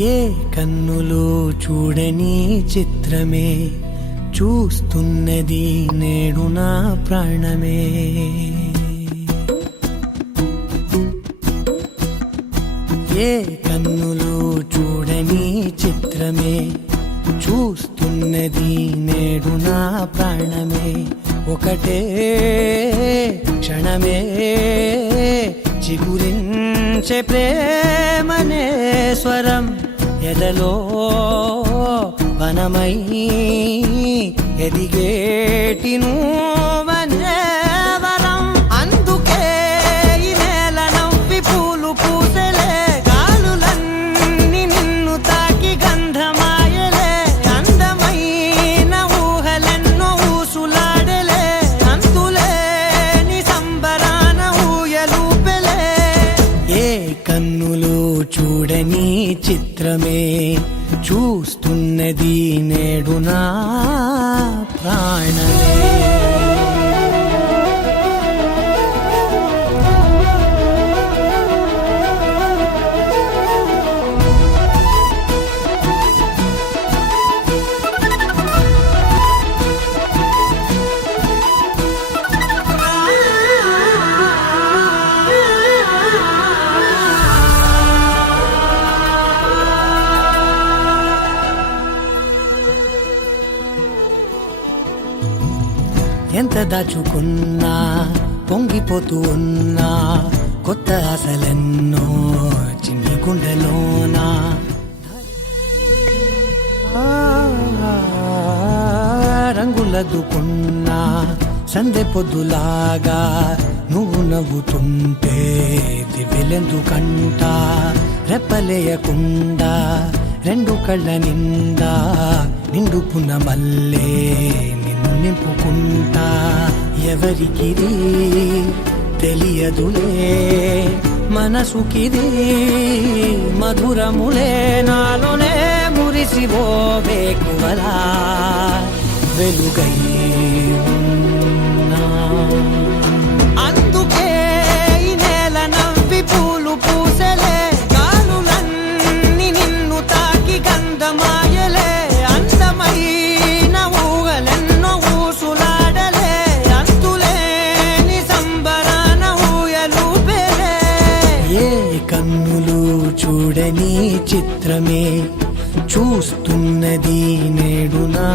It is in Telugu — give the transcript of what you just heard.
ఏ కన్నులు చూడని చిత్రమే చూస్తున్నది నేడు నా ప్రాణమే. ఏ కన్నులు చూడని చిత్రమే చూస్తున్నది నేడు నా ప్రాణమే. ఒకటే క్షణమే చిగురించే ప్రేమనే స్వరం ఎదలో వనమై ఎదిగేటి నువ్వనే వరం. అందుకే ఈ నేల నవ్వి పూలు పూసెలే, గాలులన్నీ నిన్ను తాకి గంధమాయలే. అందమైన ఊహలెన్నో ఊసులాడలే, అంతులేని సంబరాన ఊయలూపెలే. ఏ కన్నులు చూడని చిత్రమే చూస్తున్నది నేడు నా ప్రాణమే. ఎంత దాచుకున్నా పొంగిపోతూ ఉన్నా, కొత్త ఆశలెన్నో చిన్ని గుండెలోనా. రంగులదుకున్నా సందె పొద్దులాగా నువ్వు నవ్వుతుంటే దివ్యలెందుకంట. రెప్పలేయకుండా రెండు కళ్ళ నిండా నిండుకున్న మల్లే నింపుకుంటా. ఎవరికిది తెలియదులే, మనసుకిది మధురములే. నాలోనే మురిసివో వేకువలా వెలుగై ఉన్నా. అందుకే ఈ నేల నవ్వి పూలు పూసెలే, గాలులన్నీ నిన్ను తాకి గంధమాయలే. అందమైన ఊహలెన్నో ఊసులాడలే, అంతులేని సంబరాన ఊయలూపెలే. ఏ కన్నులు చూడని చిత్రమే చూస్తున్నది నేడు నా